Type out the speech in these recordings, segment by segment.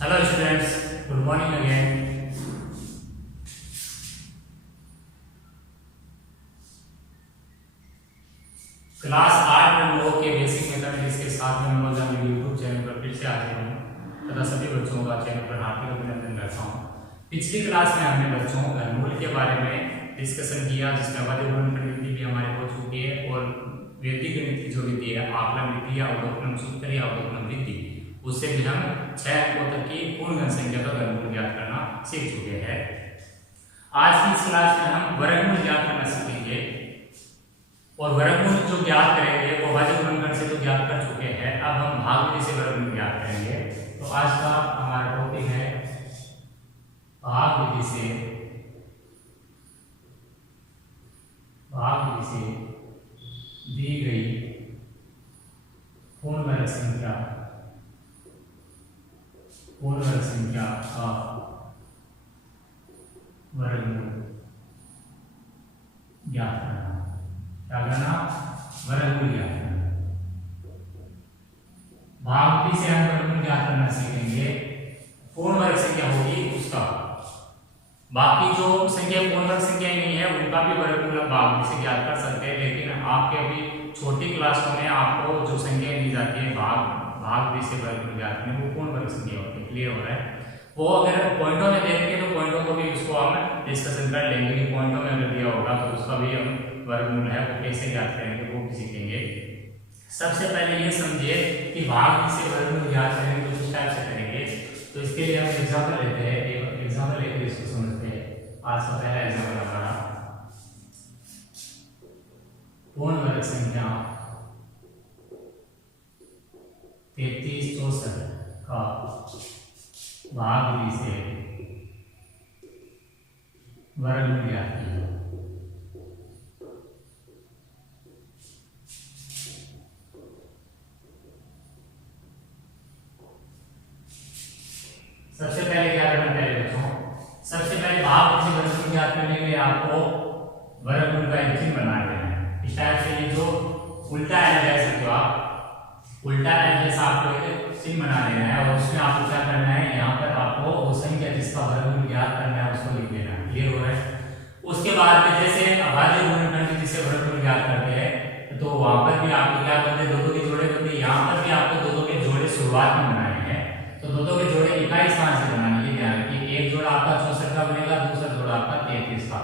Hello students, good morning again. Class 8 में लोगों के बेसिक मैथमेटिक्स के साथ में मैं अपने यूट्यूब चैनल पर फिर से हाजिर हूँ तथा सभी बच्चों का चैनल पर हार्दिक अभिनंदन करता हूँ। पिछली क्लास में हमने बच्चों घनमूल के बारे में डिस्कशन किया, जिसमें अवधि गणित भी हमारे हो चुकी है और वैदिक गणित की जो विधि है आकलन विधि, अवलोकन सूत्र या अवलोकन विधि, उससे भी हम 6 अंकों तक की पूर्ण घन संख्या का वर्गमूल ज्ञात करना सीख चुके हैं। आज की इस क्लास में हम वर्गमूल ज्ञात करना सीखेंगे और वर्गमूल जो ज्ञात करेंगे वो अभाज्य गुणनखंड से तो ज्ञात कर चुके हैं। अब हम भाग विधि से वर्गमूल ज्ञात करेंगे। तो आज का हमारा टॉपिक है भाग विधि से दी गई पूर्ण वर्ग संख्या का वर्गमूल ज्ञात करना। क्या करना? वर्गमूल ज्ञात करना। भाग विधि से हम वर्गमूल ज्ञात करना सीखेंगे। पूर्ण वर्ग संख्या होगी उसका, बाकी जो संख्या पूर्ण वर्ग संख्या नहीं है उनका भी वर्गमूल भाग विधि से ज्ञात कर सकते हैं। लेकिन आपके अभी छोटी क्लासों में आपको जो संख्या दी जाती है भाग विधि से वर्गमूल ज्ञात करने, वो पूर्ण वर्ग संख्या होती है। क्लियर हो रहा है? वो अगर पॉइंटों में देखेंगे तो पॉइंटों को भी उसको हम डिस्कशन कर लेंगे कि पॉइंटों में अगर दिया होगा तो उसका भी हम वर्गमूल है वो कैसे ज्ञात करेंगे वो भी सीखेंगे। सबसे पहले ये समझिए कि भाग विधि से वर्गमूल ज्ञात करेंगे तो किस टाइप से करेंगे। तो इसके लिए हम एग्जाम्पल लेते हैं, एक एग्जाम्पल लेकर इसको समझते हैं। आज का पहला एग्जाम्पल हमारा पूर्ण वर्ग संख्या 3364 का भाग विधि से वर्गमूल ज्ञात कीजिए। सबसे पहले क्या करना है बच्चों? सबसे पहले भाग विधि से वर्गमूल ज्ञात करने के लिए आपको वर्गमूल का एक चिन्ह बना देना है। इस टाइप से ये जो उल्टा है कह सकते हो आप, उल्टा है जैसा आपको एक चिन्ह बना देना है और उसमें आपको क्या करना है, यहाँ पर आपको वो संख्या जिसका वर्गमूल ज्ञात करना है उसको लिख देना है। क्लियर हो रहा है? उसके बाद में जैसे अभाज्य गुणनखंड जिसे वर्गमूल ज्ञात करते हैं तो वहां पर भी आपको क्या करते हैं, दो के जोड़े करते हैं। यहाँ पर भी आपको दो के जोड़े शुरुआत में बनाने हैं, तो दो के जोड़े इकाई स्थान से बनाने के ध्यान रखिए। एक जोड़ा आपका 64 का बनेगा, दूसरा जोड़ा आपका 33 का।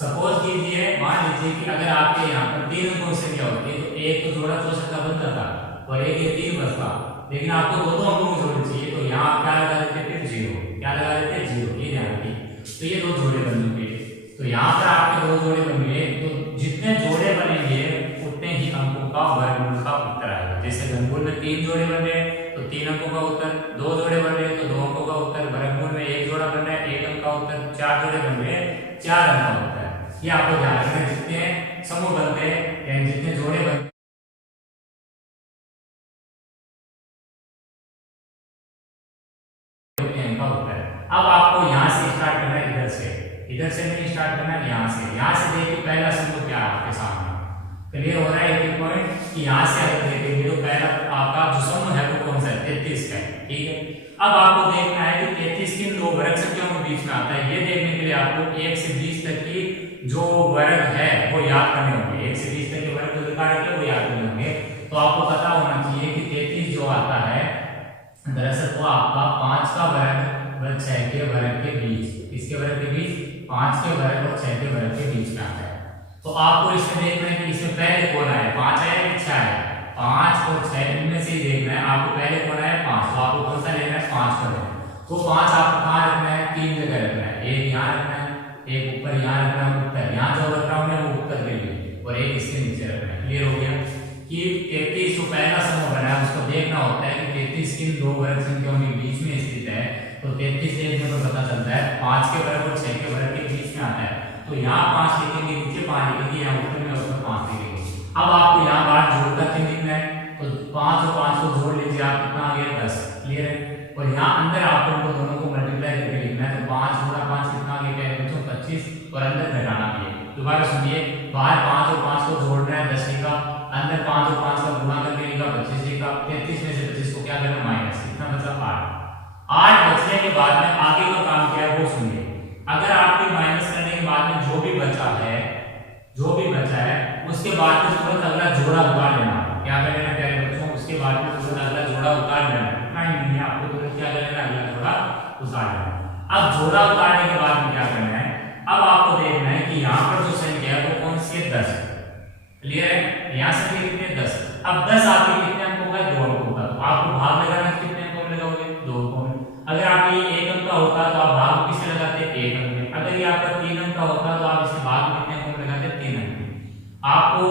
सपोज कीजिए, मान लीजिए कि अगर आपके यहाँ पर 3 अंकों की संख्या होती है तो एक तो जोड़ा 64 का बनता था और एक ये 3 बचता, लेकिन आपको दो अंकों की जोड़ी चाहिए तो यहाँ आप क्या लगा देते फिर 0, क्या लगा देते 0, ये ध्यान रखिए। तो ये दो जोड़े बन चुके, तो यहाँ पर आपके दो जोड़े बन गए, तो जितने जोड़े बनेंगे उतने ही अंकों का वर्गमूल का उत्तर आएगा। जैसे घनमूल में 3 जोड़े बन रहे तो 3 अंकों का उत्तर, 2 जोड़े बन रहे तो 2 अंकों का उत्तर, वर्गमूल में 1 जोड़ा बन रहा है 1 अंक का उत्तर, 4 जोड़े बन रहे 4 अंक का उत्तर। ये आपको ध्यान रखना, जितने समूह बनते हैं जितने जोड़े बनते का होता है। अब आपको यहाँ से स्टार्ट करना है, इधर से नहीं स्टार्ट करना है, यहाँ से देखिए पहला समूह क्या है आपके सामने। क्लियर हो रहा है एक पॉइंट कि यहाँ से अगर देखेंगे तो पहला आपका जो समूह है वो कौन सा है? 33 का है। ठीक है, अब आपको देखना है कि 33 किन दो वर्ग संख्याओं के बीच में आता है। ये देखने के लिए आपको 1 से 20 तक की जो वर्ग है वो याद करने होंगे। 1 से 20 तक के वर्ग जो लिखा है वो याद करने होंगे। तो आपको पता होना चाहिए कि 33 जो आता है दरअसल वो आपका 5 का वर्ग व 6 के वर्ग के बीच, किसके वर्ग के बीच? 5 के वर्ग और 6 के वर्ग के बीच में आता है। तो आपको इसमें देखना है कि इसमें पहले कौन आया, 5 आया कि 6 आया? 5 और 6 इनमें से ही देखना है आपको, पहले कौन आया? 5। तो आपको कौन सा लेना है? 5 का लेना है। तो 5 आपको कहाँ रखना है? 3 जगह रखना है, एक यहाँ रखना है, एक ऊपर यहाँ रखना है, उत्तर यहाँ जो रख रहा हूँ मैं वो उत्तर के लिए, और एक इसके नीचे रखना है। क्लियर हो गया कि 33 जो पहला समूह बना है उसको देखना होता है कि 33 किन दो वर्ग संख्याओं के बीच में स्थित है। तो 33 देखने पर पता चलता है 5 के वर्ग और 6 के वर्ग के बीच में आता है। तो यहाँ 5 लिखेंगे, नीचे 5 लिखेंगे, यहाँ ऊपर में उसमें 5 लिखेंगे। अब आपको यहाँ बाहर जोड़ का चिन्ह लिखना है, तो 5 और 5 को जोड़ लीजिए, आप कितना आ गया? 10। क्लियर है? और यहाँ अंदर आपको उनको दोनों को मल्टीप्लाई करके लिखना है। तो 5 गुणा 5 कितना आ गया? 25 और अंदर घटाना भी है। दोबारा सुनिए, बाहर 5 और 5 को जोड़ना है 10 लिखा, अंदर 5 और 5 का गुणा करके लिखा 25 लिखा, 33 में से 25 को क्या करना? माइनस, कितना बचा? 8 बचा। के बाद में आगे का काम क्या है वो सुनिए। अगर आपके माइनस करने के बाद में जो भी बचा है उसके बाद में तुरंत अगला जोड़ा उतार लेना। क्या कर लेना प्यारे बच्चों, उसके बाद में तुरंत अगला जोड़ा उतार लेना। इतना ही नहीं है, आपको तुरंत क्या कर लेना, अगला जोड़ा उतार लेना। अब जोड़ा उतारने के बाद में क्या करना है, अब आपको देखना है कि यहाँ पर जो संख्या है वो कौन सी है, 10। क्लियर है, यहाँ से भी कितने 10। अब 10 आपके कितने अंकों का, 2 अंकों का। तो आपको भाग लगाना कितने अंकों में लगाओगे, 2 अंकों में। अगर आप ये 1 अंक का होता तो आप भाग किससे लगाते, 1 अंक में। अगर ये आपका 3 अंक का होता तो आप इसे भाग कितने अंकों में लगाते, 3 अंक में। आपको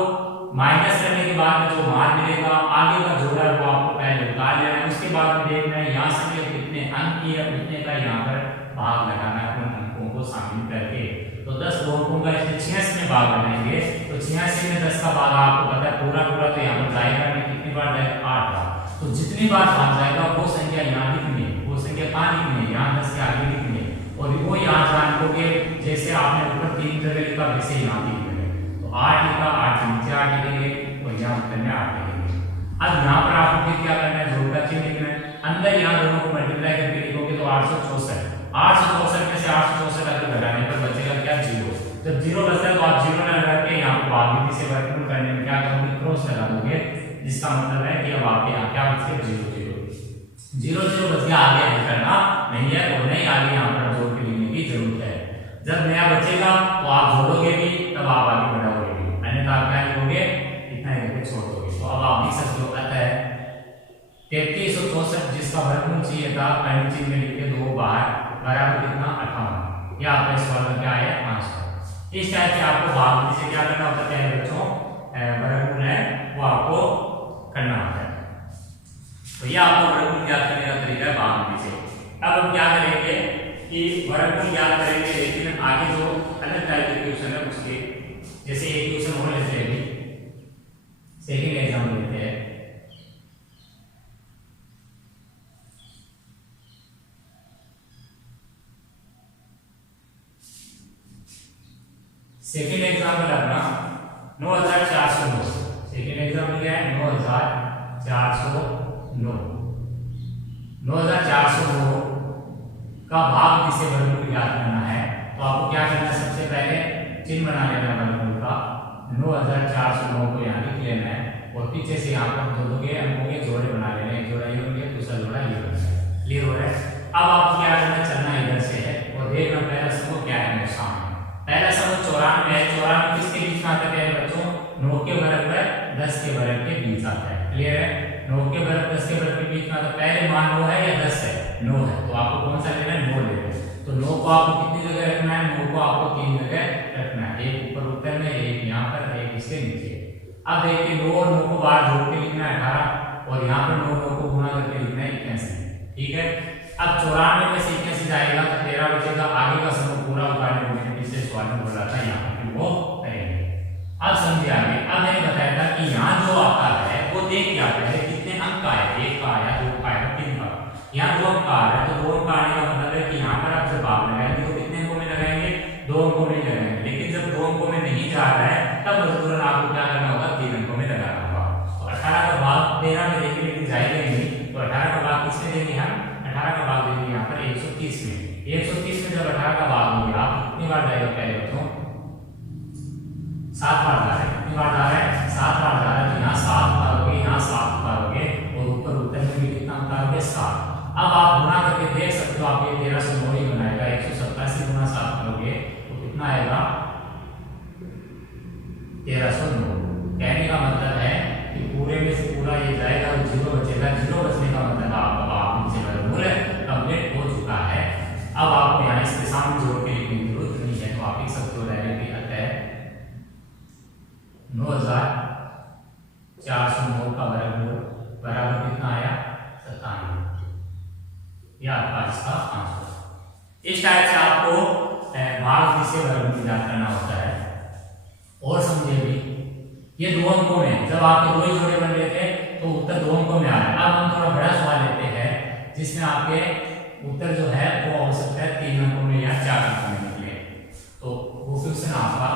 माइनस करने के बाद में जो मान मिलेगा, आगे का जोड़ा है वो आपको पहले उतार लेना है। उसके बाद में देखना है यहाँ से कितने अंक की है उतने का यहाँ पर भाग लगाना है उन अंकों को शामिल करके। तो 10 दो अंकों का इसमें 86 में भाग लगाएंगे। तो 86 में 10 का भाग आपको पता है पूरा तो यहाँ पर जाएगा नहीं, कितनी बार जाएगा, 8 बार। तो जितनी बार भाग जाएगा वो संख्या यहाँ लिखनी है, वो संख्या कहाँ लिखनी है, यहाँ 10 के आगे लिखनी है। और वो यहाँ जानोगे जैसे आपने ऊपर 3 जगह लिखा वैसे यहाँ लिखेंगे। तो 8 लिखा, 8 नीचे 8 लिखेंगे और यहाँ उत्तर में 8 लिखेंगे। अब यहाँ पर आपको फिर क्या करना है, जोड़ का चिन्ह लिखना है। अंदर यहाँ दोनों को मल्टीप्लाई करके लिखोगे तो 864 में से 864 अगर घटाने पर बचेगा क्या, 0। जब 0 बचता है तो आप 0 लगा के यहाँ को भाग से वर्गमूल करने में क्या करोगे, क्रॉस लगा दोगे, जिसका मतलब है कि अब आपके यहाँ क्या बच गया, 0 0 बच गया। आगे ऐड करना नहीं है और नहीं आगे यहाँ पर जोड़ के लिखने की जरूरत है। जब नया बचेगा तो आप जोड़ोगे भी, तब आप आगे बढ़ाओगे भी, अन्यथा आप क्या लिखोगे, इतना ही लिख छोड़ दोगे। तो अब आप लिख सकते हो, अतः 3364 जिसका वर्गमूल चाहिए था पहले चिन्ह में लिख के 2 बाहर बराबर कितना, 58। ये आपका सवाल में क्या है, आंसर। इस टाइप से आपको भाग से क्या करना होता है बच्चों, वर्गमूल है वो आपको करना होता है। तो ये आपको वर्गमूल ज्ञात करने का तरीका है भाग से। अब हम क्या करेंगे कि वर्गमूल ज्ञात करेंगे, लेकिन आगे जो अलग टाइप के क्वेश्चन है उसके, जैसे एक क्वेश्चन और लेते हैं, सेकंड एग्जाम लेते हैं। सेकेंड एग्जाम्पल अपना 9409। सेकेंड एग्जाम्पल क्या है, 9409। 9409 का भाग जिसे वर्गमूल ज्ञात करना है तो आपको क्या करना है, सबसे पहले चिन्ह बना लेना है वर्गमूल का। 9409 को यहाँ लिख लेना है और पीछे से यहाँ पर दो अंकों के जोड़े बना लेना है। एक जोड़ा ये बन गया, दूसरा जोड़ा ये बन गया। क्लियर हो रहा है। अब आपको क्या करना, चलना इधर से है और देखना पहला समूह क्या है मेरे सामने। पहला समूह 94 है। 94 किसके बीच में आता है बच्चों, 9 के वर्ग पर 10 के वर्ग के बीच आता है। क्लियर है, 9 के वर्ग 10 के वर्ग के बीच में आता है। पहले मान 9 है या 10 है, 9 है, तो आपको कौन सा लेना है, 9 लेना है। तो 9 को आपको कितनी जगह रखना है, 9 को आपको 3 जगह रखना है, एक ऊपर उत्तर में, एक यहाँ पर, एक इसके नीचे। अब देखिए 9 और 9 को बाहर जोड़ के लिखना है 18 और यहाँ पर 9 को गुणा करके लिखना है 81। ठीक है। अब 94 में से 81 जाएगा तो 13 बचेगा। आगे का समूह पूरा उतारने में पिछले सवाल में बोला था, यहाँ पर वो करेंगे। अब समझिए आगे। अब मैंने बताया था कि यहाँ जो आता है वो देख क्या पहले कितने अंक का है, 1 का आया, 2 का आया, 3 का। यहाँ 2 अंक का आ रहा है तो 2 अंक आने का मतलब है कि यहाँ पर आप जब भाग लगाएंगे तो कितने अंकों में लगाएंगे, 2 अंकों में लगाएंगे। लेकिन जब 2 अंकों में नहीं जा रहा है तब मजबूरन आपको क्या करना होगा, 3 अंकों में लगाना होगा। तो 18 का भाग 13 में देंगे लेकिन जाएगा ही नहीं, तो 18 का भाग किसमें देंगे हम, 18 का भाग देंगे यहाँ पर 130 में। 130 में जब 18 का भाग हो गया कितनी बार जाएगा, पहले बच्चों 7 बार जा रहा है। कितनी बार जा रहा है, 7 बार जा रहा है। तो यहाँ 7 उतारोगे, यहाँ 7 उतारोगे और ऊपर उत्तर में भी कितना उतारोगे, 7। अब आप गुणा करके देख सकते हो, आप ये 1309 ही बनाएगा। 187 गुणा 7 करोगे तो कितना आएगा, 1309। कहने का मतलब है कि पूरे में से पूरा ये जाएगा तो 0 बचेगा। 0 बचने का मतलब आपका भाग नीचे वर्गमूल कंप्लीट हो चुका है। अब आपको यहाँ इसके सामने जोड़ के लिखने की जरूरत नहीं है, तो आप लिख सकते हो डायरेक्टली, अतः 9409 का वर्गमूल बराबर कितना आया, 97। यह आपका इसका आंसर। इस टाइप से आपको भाग से वर्गमूल ज्ञात करना होता है। और समझिए भी ये 2 अंकों में जब आपके 2 ही जोड़े बन रहे थे तो उत्तर 2 अंकों में आ रहा है। अब हम थोड़ा बड़ा सवाल लेते हैं जिसमें आपके उत्तर जो है वो हो सकता है 3 अंकों में या 4 अंकों में निकले। तो वो क्वेश्चन आपका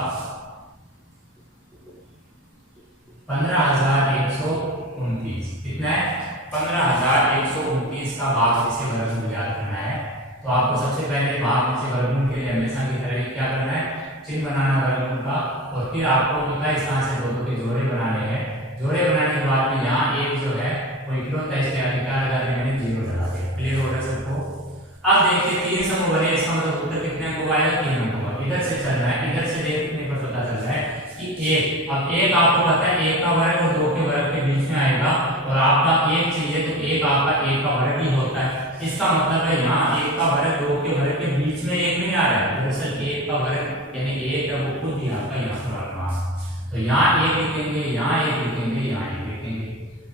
15,129 कितना है, 15,129 का भाग जिसे वर्गमूल ज्ञात करना है। आपको सबसे पहले भाग में से वर्गमूल के लिए हमेशा की तरह क्या करना है, चिन्ह बनाना वर्गमूल का, और फिर आपको इकाई स्थान से दो के जोड़े बनाने हैं। जोड़े बनाने के बाद में यहाँ एक जो है वो इकलौता इसके आगे क्या लगा के मैंने 0 लगा दिया। क्लियर हो रहा है सबको? अब देखिए 3 समूह बने, इसका मतलब उत्तर कितने अंकों का आएगा, 3 अंकों का। इधर से चल रहा है, इधर से देखने पर पता चल रहा है कि 1, अब 1 आपको पता है 1 का वर्ग और 2 के वर्ग के बीच में आएगा, और आपका 1 चाहिए तो 1 आपका 1 का वर्ग ही होता है। इसका मतलब है यहाँ 1 का वर्ग 2 के वर्ग के बीच में 1 नहीं आ रहा है, दरअसल 1 का वर्ग यानी 1 है वो खुद ही आपका यहाँ पर आ रहा है। तो यहाँ 1 लिखेंगे, यहाँ 1 लिखेंगे, यहाँ 1 लिखेंगे,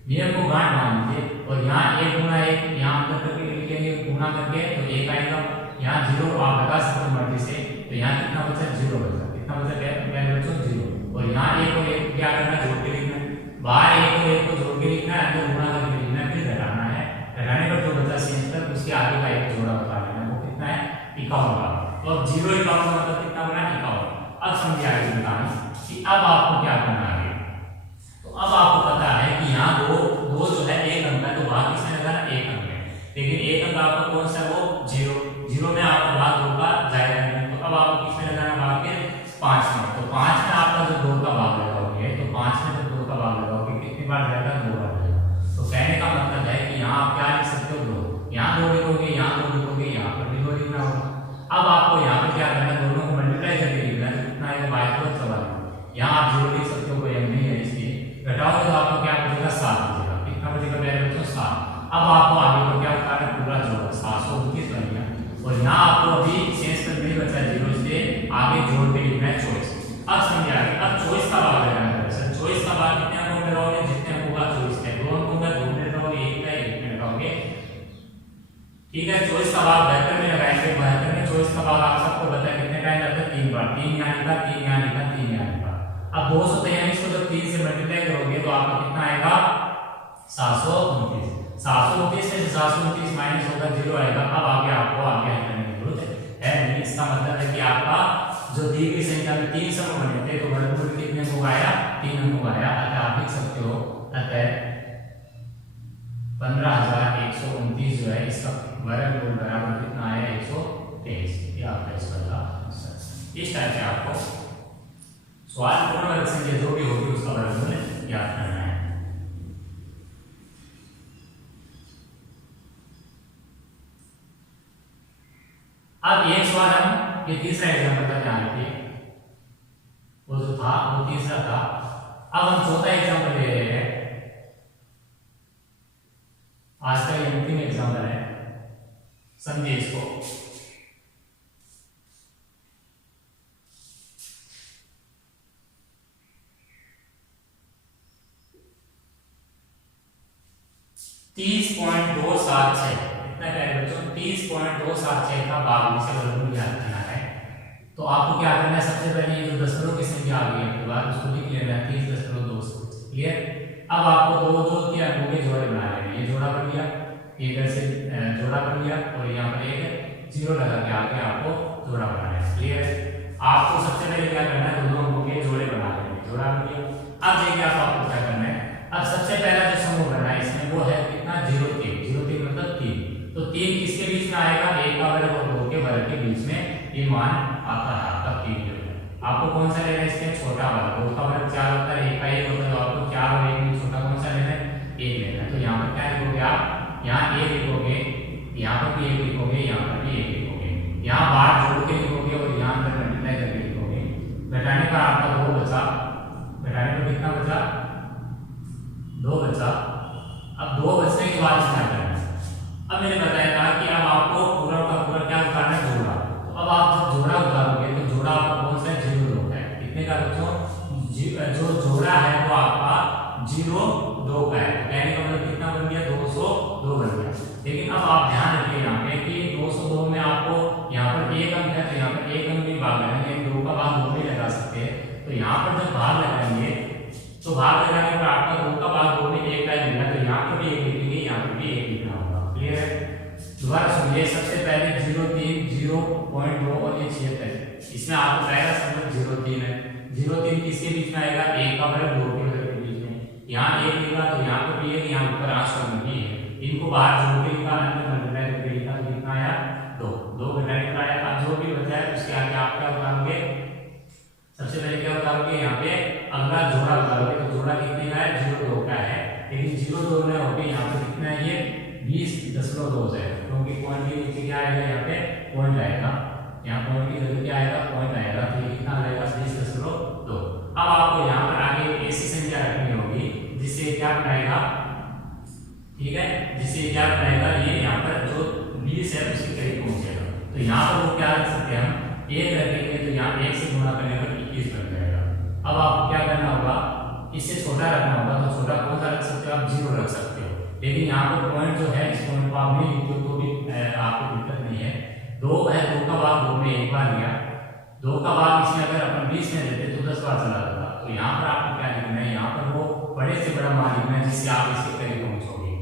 नियम को गांठ मान लीजिए, और यहाँ 1 गुना 1 यहाँ अंदर करके लिखेंगे, गुना करके तो 1 आएगा, यहाँ 0 आप लगा सकते हो मर्जी से, तो यहाँ कितना बचा, 0 बचा, कितना बचा पहले बच्चों 0, और यहाँ 1 और 1 क्या करना, जोड़ के लिखना है, बाहर 1 और 1 को जोड़ के लिखना है, अंदर गुना करके लिखना है, फिर घटाना है, घटाने पर जो बचा शेष तक उसके आगे का एक जोड़ा बता देना, वो कितना है, 51 का। तो अब 0 51 मतलब कितना बना, 51। अब समझिए आगे की कहानी कि अब आपको क्या करना है। तो अब आपको पता है कि यहाँ दो जो है 1 अंक है, तो भाग किसमें लगाना, 1 अंक है, लेकिन 1 अंक आपका कौन सा है, वो 0 में आपका भाग 2 का जाएगा नहीं, तो अब आपको किसमें लगाना भाग के, 5 में। तो 5 में आपका जो 2 का भाग लगाओगे, तो 5 में जब 2 का भाग लगाओगे कितनी बार जाएगा, 2 बार जाएगा। तो कहने का मतलब है कि यहाँ आप क्या लिख सकते हो, 2, यहाँ 2 लिखोगे, यहाँ 2 लिखोगे, यहाँ पर भी 2 लिखना होगा। अब आपको यहाँ पर क्या करना है, दोनों को मल्टीप्लाई करके लिखना है, तो कितना आएगा, 22 यहाँ आप 0 लिख सकते हो, कोई अंक नहीं है इसलिए, घटाओगे तो आपको क्या बचेगा, 7 बचेगा, कितना बचेगा मेरे बच्चों, 7। अब आपको आगे को क्या करना है, पूरा जोड़ 729 बन गया, और यहाँ आपको अभी शेष पर नहीं बचा 0, इसलिए आगे जोड़ के लिखना है 24। अब समझिए आगे, अब 24 का भाग लगाना है, सर 24 का भाग कितने अंकों में लगाओगे, जितने अंकों का 24 है, 2 अंकों का 2 में लगाओगे, 1 का 1 में लगाओगे, ठीक है। 24 का भाग 72 में लगाएंगे, 72 में 24 का भाग आप सबको पता है कितने टाइम लगता है, 3 बार, 3 यहाँ लिखा, 3 यहाँ लिखा, 3 यहाँ लिखा। अब 243 को जब 3 से मल्टीप्लाई करोगे तो आपका कितना आएगा, 729। 729 में से 729 माइनस होगा 0 आएगा। अब आगे आपको आगे करने की जरूरत है नहीं, इसका मतलब है कि आपका जो दी गई संख्या में 3 समूह बने थे, तो वर्गमूल कितने अंकों का आया, 3 अंकों का आया। अतः आप लिख सकते हो, अतः 15129 जो है इसका वर्गमूल बराबर कितना आया, 123। ये आपका इसका आंसर। इस टाइप से आपको सवाल पूर्ण वर्ग संख्या जो भी होगी उसका वर्गमूल याद करना है। अब एक सवाल हम ये तीसरा एग्जाम्पल का ध्यान रखिए, वो जो था वो तीसरा था। अब हम चौथा एग्जाम्पल ले रहे हैं, आज का ये अंतिम एग्जाम्पल है, समझिए इसको। कितना कह रहे बच्चों, 30.276 का भाग से वर्गमूल याद करना है। तो आपको क्या करना है, सबसे पहले ये जो दशमलव की संख्या आ गई आपके पास उसको लिख लेना है, 30.2। क्लियर। अब आपको दो दो के अंकों के जोड़े बना लेंगे, ये जोड़ा कर लिया, इधर से जोड़ा कर लिया, और यहाँ पर एक 0 लगा के आगे आपको जोड़ा बनाना है। क्लियर। आपको सबसे पहले क्या करना है, दो अंकों के जोड़े बना लेंगे, जोड़ा कर लिया। अब देखिए आपको क्या करना है, अब सबसे पहला जो समूह बना है इसमें वो है कितना, 0 3 मतलब 3। तो 3 किसके बीच में आएगा, 1 का वर्ग और 2 के वर्ग के बीच में ये मान आता है आपका 3 जो है। आपको कौन सा लेना है, इसके छोटा वाला, 2 का वर्ग 4 होता है, 1 का 1 होता है, तो आपको 4 और 1 में छोटा कौन सा लेना है, 1 लेना है। तो यहाँ पर क्या लिखोगे आप, यहाँ 1 लिखोगे, यहाँ पर भी 1 लिखोगे, यहाँ पर भी 1 लिखोगे, यहाँ बाहर जोड़ के लिखोगे और यहाँ अंदर मल्टीप्लाई करके लिखोगे। घटाने पर आपका 2 बचा, घटाने पर कितना बचा, 2 बचा। अब 2 बचने के बाद क्या करना है, अब मैंने बताया था कि अब आपको पूरा का पूरा क्या उतारना है, जोड़ा। तो अब आप जब जोड़ा उतारोगे तो जोड़ा आपका कौन सा है, 0 है। कितने का बच्चों, जो जोड़ा है वो आपका 0 2 का है। कहने का मतलब कितना बन गया, 202 बन गया। लेकिन अब आप ध्यान रखिए यहाँ पे कि 202 में आपको यहाँ पर 1 अंक है, तो यहाँ पर 1 अंक भी भाग लगाएंगे, 2 का भाग 2 में लगा सकते हैं। तो यहाँ पर जब भाग लगाएंगे तो भाग लगाने पर आपका 2 का भाग 2 में 1 का ही मिला, तो यहाँ पर भी 1 लिखेंगे, यहाँ पर भी 1 लिखना होगा। क्लियर है। दोबारा सुनिए, सबसे पहले 0 3 0.2 और ये 76, इसमें आपको पहला संबंध 0 3 है। 0 3 किसके बीच में आएगा, 1 का वर्ग 2 के वर्ग के बीच में। यहाँ 1 लिखा तो यहाँ पर भी 1, यहाँ ऊपर आंसर नहीं है, इनको बाहर जोड़ के लिखा, अंदर मल्टीप्लाई करके लिखा, तो कितना आया 2। लगाओगे यहाँ पे कितना है ये 20.2 हो जाएगा, क्योंकि पॉइंट के नीचे क्या आएगा, यहाँ पे पॉइंट आएगा, यहाँ पॉइंट की जगह क्या आएगा, पॉइंट आएगा, तो ये कितना आएगा 20.2। अब आपको यहाँ पर आगे ऐसी संख्या रखनी होगी जिससे क्या बनाएगा, ठीक है, जिससे क्या बनाएगा, ये यहाँ पर जो 20 है उसके करीब पहुंचेगा। तो यहाँ पर वो क्या रख सकते हैं, हम 1 रखेंगे तो यहाँ 1 से गुणा करने पर 21 बन जाएगा। अब आपको क्या करना होगा, इससे छोटा रखना होगा, तो छोटा कौन सा रख सकते हो आप, 0 रख सकते हो, लेकिन यहाँ पर पॉइंट जो है इस पॉइंट को आप नहीं लिखते तो भी आपको दिक्कत नहीं है। 2 है, 2 का भाग 2 में 1 बार लिया, 2 का भाग इसमें अगर अपन 20 में देते तो 10 बार चला जाता। तो यहाँ पर आपको क्या लिखना है, यहाँ पर वो बड़े से बड़ा मान लिखना है जिससे आप इसके करीब पहुंचोगे।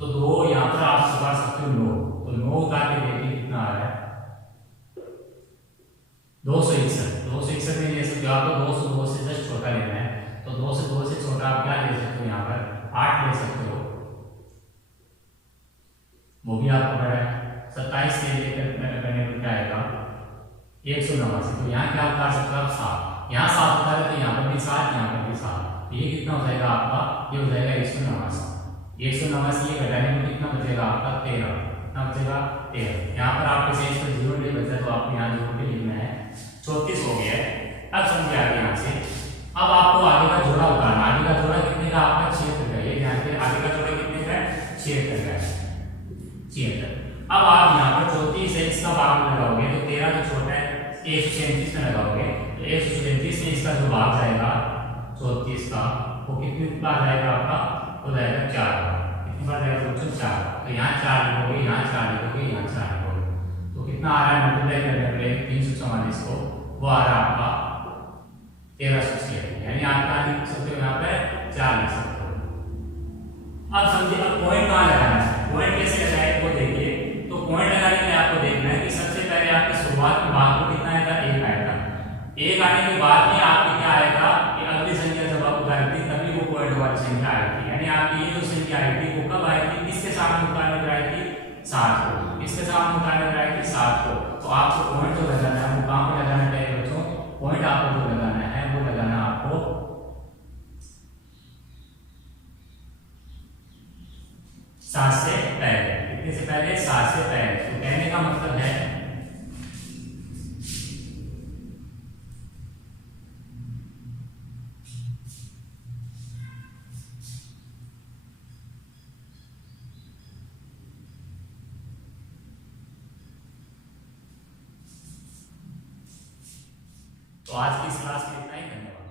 तो 2 यहाँ पर आप सवाल सकते हो 9, तो 9 उतार के देखिए कितना आ रहा है 261 में ले सकते हो, आपको 202 से जस्ट छोटा लेना है, तो 2 से छोटा आप क्या ले सकते हो, यहाँ पर 8 ले सकते हो, वो भी आपको बड़ा है। 27 से लेकर करने पर क्या आएगा 189, तो यहाँ क्या उतार सकते हो आप 7, यहाँ 7 उतारे तो यहाँ पर भी 7, यहाँ पर भी 7, ये कितना हो जाएगा आपका, ये हो जाएगा 189। 189 ये घटाने में कितना बचेगा आपका 13, कितना बचेगा 13। यहाँ पर आपके शेष पर 0 नहीं बचा तो आपको यहाँ 0 पे लिखना है, 34 हो गया है। अब समझिए आगे यहाँ से, अब आपको आगे का जोड़ा उतारना, आगे का जोड़ा कितने का आपका 76 का, ये ध्यान से आगे का जोड़ा कितने का है 76 का है, 76। अब आप यहाँ पर 34 है, इसका भाग लगाओगे तो 13 जो छोटा है 137 में लगाओगे, तो 137 में इसका जो भाग जाएगा 34 का वो कितने बार जाएगा आपका, हो जाएगा 4 बार, कितनी बार जाएगा बच्चों 4। तो यहाँ 4 लिखोगे, यहाँ 4 लिखोगे, यहाँ 4 लिखोगे, तो कितना आ रहा है मल्टीप्लाई करने पर 344 को, वो आ रहा है आपका 1306, यानी आप क्या लिख सकते हो यहाँ पे 4 लिख सकते हो। अब समझिए अब पॉइंट कहाँ लगाना है, पॉइंट कैसे लगाए वो देखिए। तो पॉइंट लगाने के लिए आपको देखना है कि सबसे पहले आपकी शुरुआत में भाग को कितना आएगा 1 आएगा, 1 आने के बाद में आपके क्या आएगा कि अगली संख्या जब आप उतारती तभी वो पॉइंट वाली संख्या आएगी, यानी आपकी ये जो संख्या आई थी वो कब आई थी, किसके सामने उतारने पर आई थी 7 को, किसके सामने उतारने पर आई थी 7 को। तो आपको पॉइंट जो लगाना है वो कहाँ पे लगाना चाहिए बच्चों, पॉइंट आपको जो लगाना है वो लगाना आपको 7 से पहले, कितने से पहले 7 से पहले। तो कहने का मतलब है तो आज की इस क्लास में इतना ही, धन्यवाद।